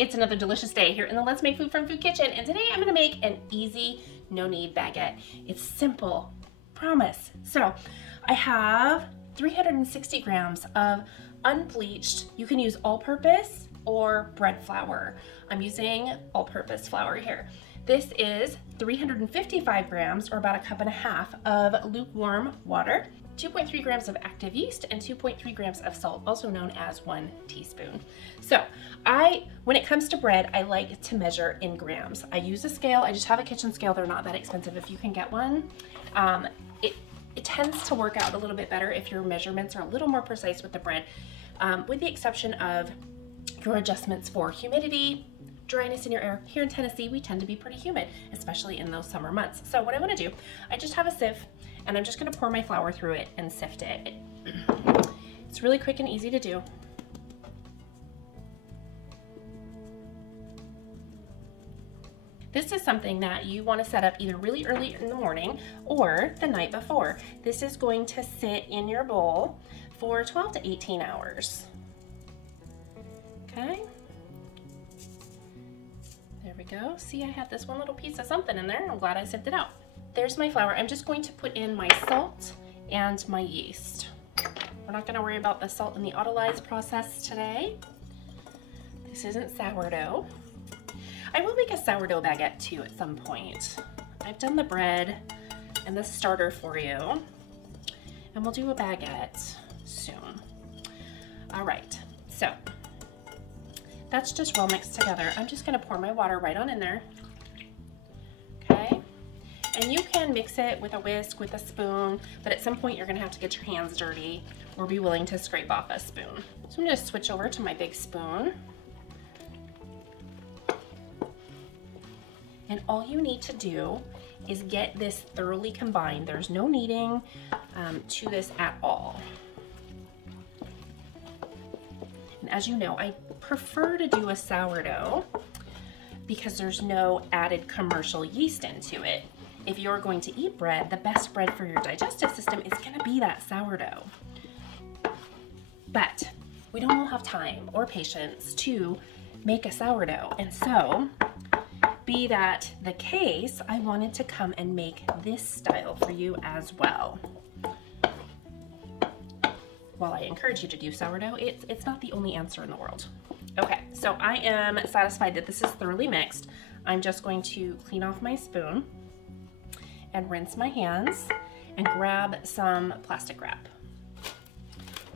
It's another delicious day here in the Let's Make Food from Food kitchen, and today I'm gonna make an easy no knead baguette. It's simple, promise. So I have 360 grams of unbleached. You can use all-purpose or bread flour. I'm using all-purpose flour here. This is 355 grams, or about a cup and a half, of lukewarm water, 2.3 grams of active yeast, and 2.3 grams of salt, also known as 1 teaspoon. So when it comes to bread, I like to measure in grams. I use a scale. I just have a kitchen scale. They're not that expensive if you can get one. It tends to work out a little bit better if your measurements are a little more precise with the bread, with the exception of your adjustments for humidity, dryness in your air. Here in Tennessee, we tend to be pretty humid, especially in those summer months. So what I want to do, I just have a sieve, and I'm just going to pour my flour through it and sift it. It's really quick and easy to do. This is something that you want to set up either really early in the morning or the night before. This is going to sit in your bowl for 12 to 18 hours. Okay. There we go. See, I had this one little piece of something in there. I'm glad I sifted it out. There's my flour. I'm just going to put in my salt and my yeast. We're not going to worry about the salt and the autolyze process today. This isn't sourdough. I will make a sourdough baguette too at some point. I've done the bread and the starter for you, and we'll do a baguette soon. All right, so that's just well mixed together. I'm just gonna pour my water right on in there, okay? And you can mix it with a whisk, with a spoon, but at some point you're gonna have to get your hands dirty or be willing to scrape off a spoon. So I'm gonna switch over to my big spoon. And all you need to do is get this thoroughly combined. There's no kneading to this at all. And as you know, I prefer to do a sourdough because there's no added commercial yeast into it. If you're going to eat bread, the best bread for your digestive system is gonna be that sourdough. But we don't all have time or patience to make a sourdough. And so, be that the case, I wanted to come and make this style for you as well. While I encourage you to do sourdough, it's not the only answer in the world. Okay, so I am satisfied that this is thoroughly mixed. I'm just going to clean off my spoon and rinse my hands and grab some plastic wrap.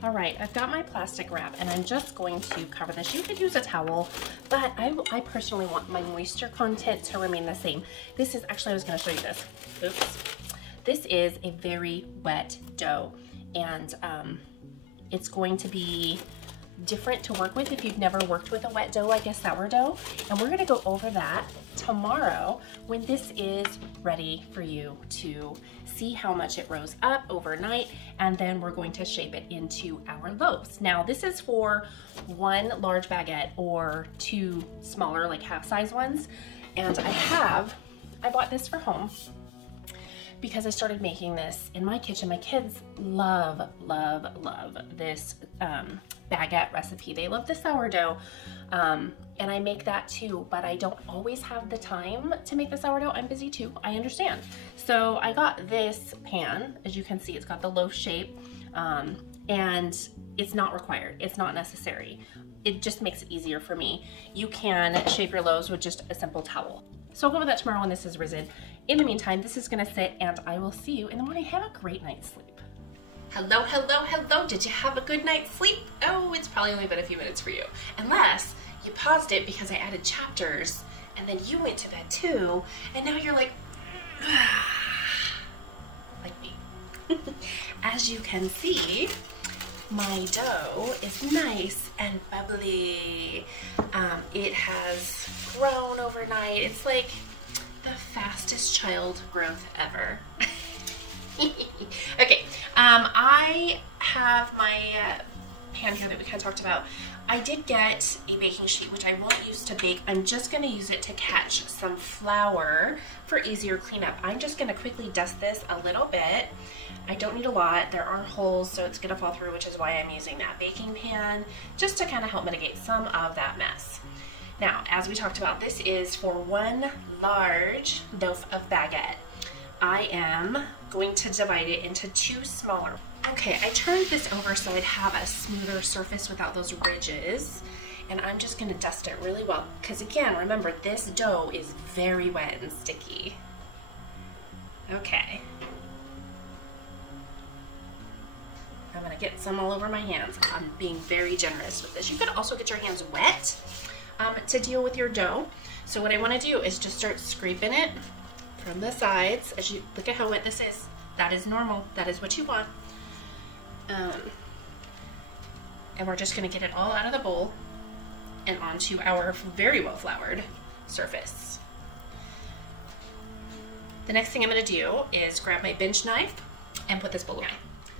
All right, I've got my plastic wrap, and I'm just going to cover this. You could use a towel, but I personally want my moisture content to remain the same. This is, actually, I was gonna show you this. Oops. This is a very wet dough, and it's going to be different to work with if you've never worked with a wet dough like a sourdough. And we're gonna go over that tomorrow when this is ready for you to see how much it rose up overnight, and then we're going to shape it into our loaves. Now this is for 1 large baguette or 2 smaller, like half-size ones. And I bought this for home because I started making this in my kitchen. My kids love, love, love this baguette recipe. They love the sourdough, and I make that too, but I don't always have the time to make the sourdough. I'm busy too, I understand. So I got this pan. As you can see, it's got the loaf shape, and it's not required. It's not necessary. It just makes it easier for me. You can shape your loaves with just a simple towel. So I'll go over that tomorrow when this is risen. In the meantime, this is gonna sit, and I will see you in the morning. Have a great night's sleep. Hello, hello, hello. Did you have a good night's sleep? Oh, it's probably only been a few minutes for you. Unless you paused it because I added chapters, and then you went to bed too, and now you're like, like me. As you can see, my dough is nice and bubbly. It has grown overnight. It's like the fastest child growth ever. Okay, I have my pan here that we kind of talked about. I did get a baking sheet, which I won't use to bake. I'm just going to use it to catch some flour for easier cleanup. I'm just going to quickly dust this a little bit. I don't need a lot. There are holes, so it's going to fall through, which is why I'm using that baking pan, just to kind of help mitigate some of that mess. Now, as we talked about, this is for 1 large loaf of baguette. I am going to divide it into 2 smaller. Okay, I turned this over so I'd have a smoother surface without those ridges. And I'm just gonna dust it really well. Because again, remember, this dough is very wet and sticky. Okay. I'm gonna get some all over my hands. I'm being very generous with this. You could also get your hands wet to deal with your dough. So what I wanna do is just start scraping it from the sides. As you look at how wet this is, that is normal. That is what you want. And we're just gonna get it all out of the bowl and onto our very well floured surface. The next thing I'm gonna do is grab my bench knife and put this below.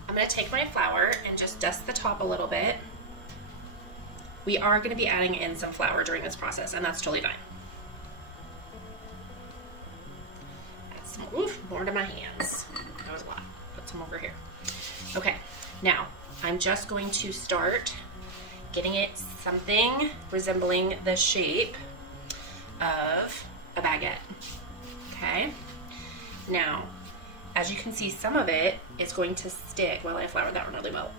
I'm gonna take my flour and just dust the top a little bit. We are gonna be adding in some flour during this process, and that's totally fine. Add some, more to my hands. That was a lot. Put some over here. Okay, now I'm just going to start getting it something resembling the shape of a baguette. Okay, now as you can see, some of it is going to stick. Well, I floured that one really well.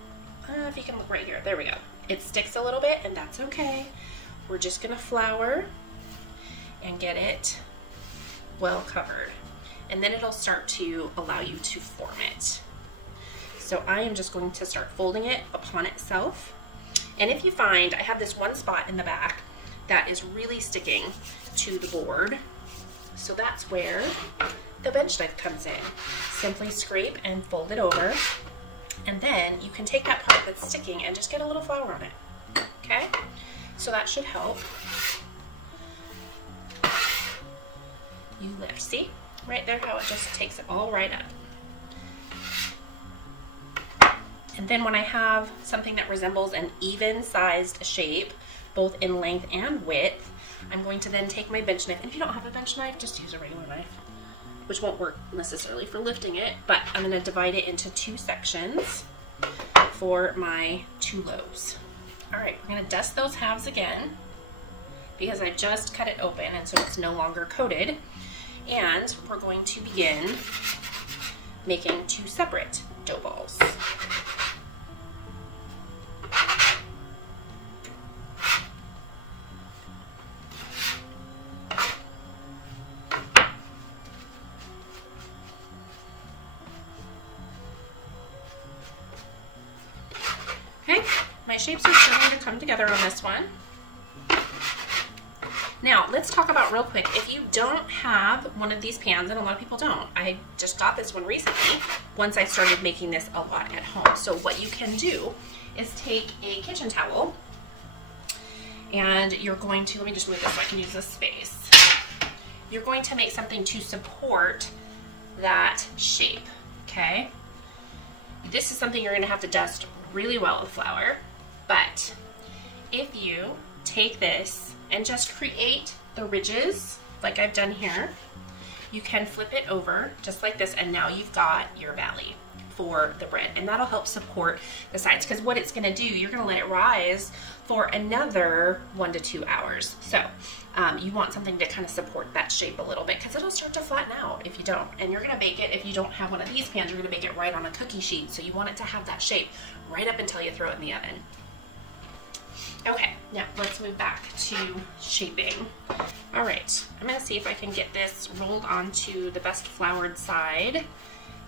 If you can look right here, there we go. It sticks a little bit, and that's okay. We're just gonna flour and get it well covered, and then it'll start to allow you to form it. So I am just going to start folding it upon itself. And if you find, I have this one spot in the back that is really sticking to the board, so that's where the bench knife comes in. Simply scrape and fold it over, and then you can take that part that's sticking and just get a little flour on it. Okay? So that should help. You lift, see? Right there how it just takes it all right up. And then when I have something that resembles an even-sized shape, both in length and width, I'm going to then take my bench knife. And if you don't have a bench knife, just use a regular knife, which won't work necessarily for lifting it, but I'm gonna divide it into 2 sections for my 2 loaves. All right, we're gonna dust those halves again because I've just cut it open and so it's no longer coated. And we're going to begin making 2 separate dough balls. Okay, my shapes are starting to come together on this one. Now, let's talk about real quick, if you don't have one of these pans, and a lot of people don't, I just got this one recently once I started making this a lot at home. So what you can do is take a kitchen towel and you're going to, let me just move this so I can use this space. You're going to make something to support that shape, okay? This is something you're gonna have to dust really well with flour, but if you take this and just create the ridges like I've done here, you can flip it over just like this, and now you've got your valley for the bread, and that'll help support the sides, because what it's going to do, you're going to let it rise for another 1 to 2 hours. So you want something to kind of support that shape a little bit, because it'll start to flatten out if you don't. And you're going to bake it, if you don't have one of these pans, you're going to bake it right on a cookie sheet, so you want it to have that shape right up until you throw it in the oven. Okay, now let's move back to shaping. All right, I'm gonna see if I can get this rolled onto the best floured side,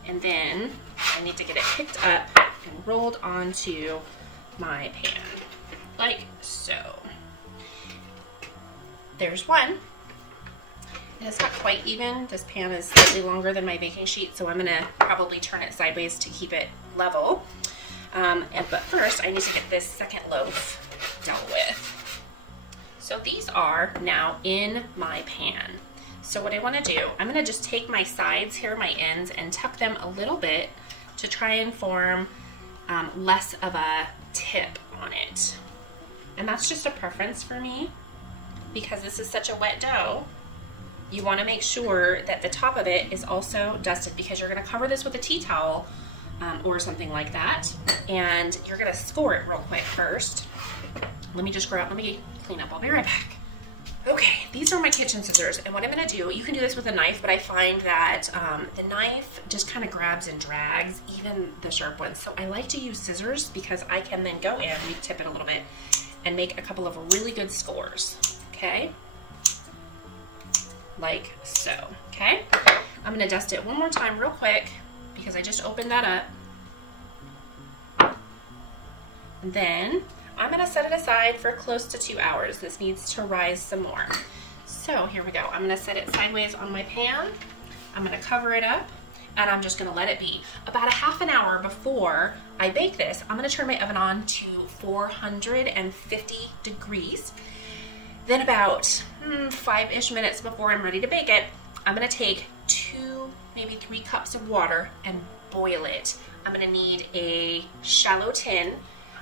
and then I need to get it picked up and rolled onto my pan, like so. There's one. It's not quite even. This pan is slightly longer than my baking sheet, so I'm gonna probably turn it sideways to keep it level. But first, I need to get this second loaf dealt with. So these are now in my pan. So what I want to do, I'm going to just take my sides here, my ends, and tuck them a little bit to try and form less of a tip on it. And that's just a preference for me, because this is such a wet dough. You want to make sure that the top of it is also dusted, because you're going to cover this with a tea towel or something like that, and you're going to score it real quick first. Let me just grab, let me clean up. I'll be right back. Okay, these are my kitchen scissors, and what I'm gonna do, you can do this with a knife, but I find that the knife just kind of grabs and drags, even the sharp ones. So I like to use scissors because I can then go in, tip it a little bit, and make a couple of really good scores, okay? Like so, okay? I'm gonna dust it one more time real quick because I just opened that up. And then I'm gonna set it aside for close to 2 hours. This needs to rise some more. So here we go. I'm gonna set it sideways on my pan. I'm gonna cover it up and I'm just gonna let it be. About a half an hour before I bake this, I'm gonna turn my oven on to 450 degrees. Then about 5-ish minutes before I'm ready to bake it, I'm gonna take 2, maybe 3 cups of water and boil it. I'm gonna need a shallow tin.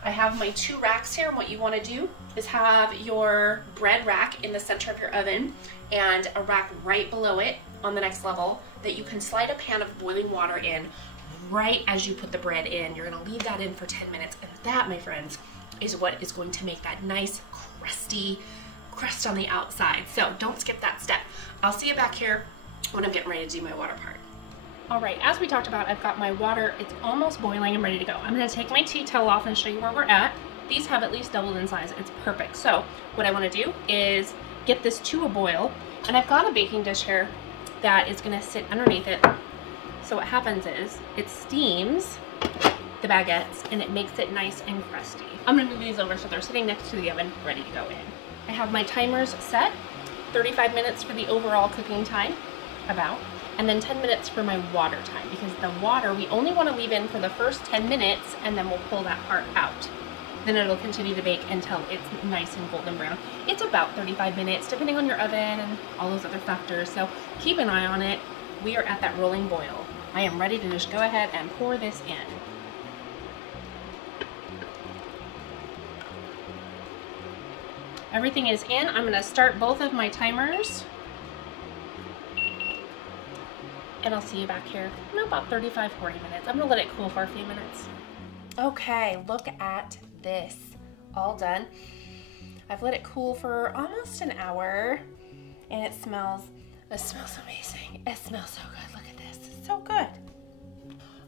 I have my 2 racks here, and what you want to do is have your bread rack in the center of your oven and a rack right below it on the next level that you can slide a pan of boiling water in right as you put the bread in. You're going to leave that in for 10 minutes, and that, my friends, is what is going to make that nice crusty crust on the outside. So don't skip that step. I'll see you back here when I'm getting ready to do my water part. All right, as we talked about, I've got my water. It's almost boiling and ready to go. I'm gonna take my tea towel off and show you where we're at. These have at least doubled in size. It's perfect. So what I wanna do is get this to a boil, and I've got a baking dish here that is gonna sit underneath it. So what happens is it steams the baguettes and it makes it nice and crusty. I'm gonna move these over so they're sitting next to the oven, ready to go in. I have my timers set, 35 minutes for the overall cooking time, about. And then 10 minutes for my water time, because the water we only want to leave in for the first 10 minutes and then we'll pull that part out. Then it'll continue to bake until it's nice and golden brown. It's about 35 minutes depending on your oven and all those other factors, so keep an eye on it. We are at that rolling boil. I am ready to just go ahead and pour this in. Everything is in. I'm going to start both of my timers. And I'll see you back here in about 35-40 minutes. I'm gonna let it cool for a few minutes. Okay, look at this. All done. I've let it cool for almost an hour, and it smells amazing. It smells so good. Look at this. It's so good.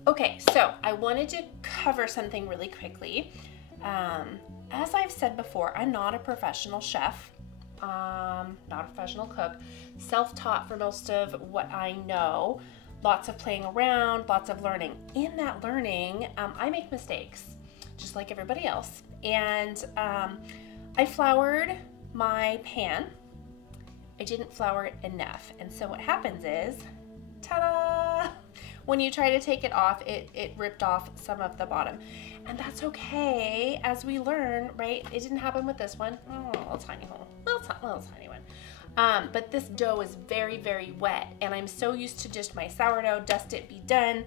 Okay, so I wanted to cover something really quickly. As I've said before, I'm not a professional chef. Not a professional cook, self-taught for most of what I know, lots of playing around, lots of learning. In that learning, I make mistakes, just like everybody else. And I floured my pan. I didn't flour it enough. And so what happens is, ta-da! When you try to take it off, it ripped off some of the bottom. And that's okay as we learn, right? It didn't happen with this one. Oh, a little tiny hole. Little tiny one. But this dough is very, very wet. And I'm so used to just my sourdough, dust it, be done,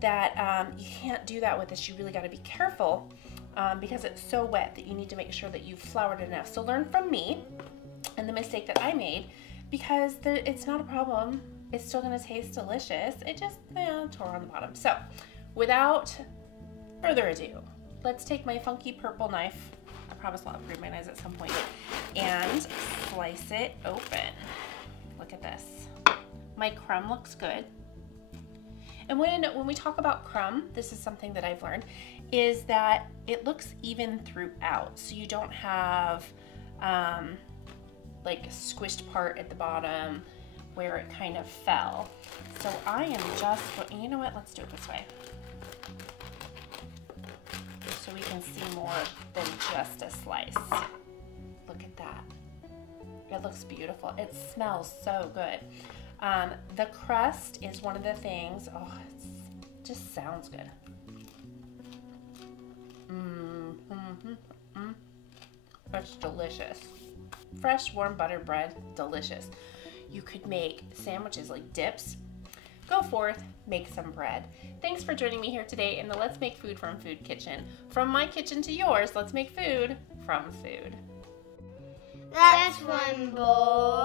that you can't do that with this. You really got to be careful because it's so wet that you need to make sure that you've floured it enough. So learn from me and the mistake that I made, because it's not a problem. It's still going to taste delicious. It just tore on the bottom. So without further ado, let's take my funky purple knife. I promise I'll upgrade my knives at some point, and slice it open. Look at this. My crumb looks good. And when we talk about crumb, this is something that I've learned, is that it looks even throughout. So you don't have like a squished part at the bottom where it kind of fell. So I am just, you know what, let's do it this way. So we can see more than just a slice. Look at that. It looks beautiful. It smells so good. The crust is one of the things, it just sounds good. It's delicious. Fresh, warm buttered bread, delicious. You could make sandwiches like dips. Go forth, make some bread. Thanks for joining me here today in the Let's Make Food from Food kitchen. From my kitchen to yours, let's make food from food. That's one boy.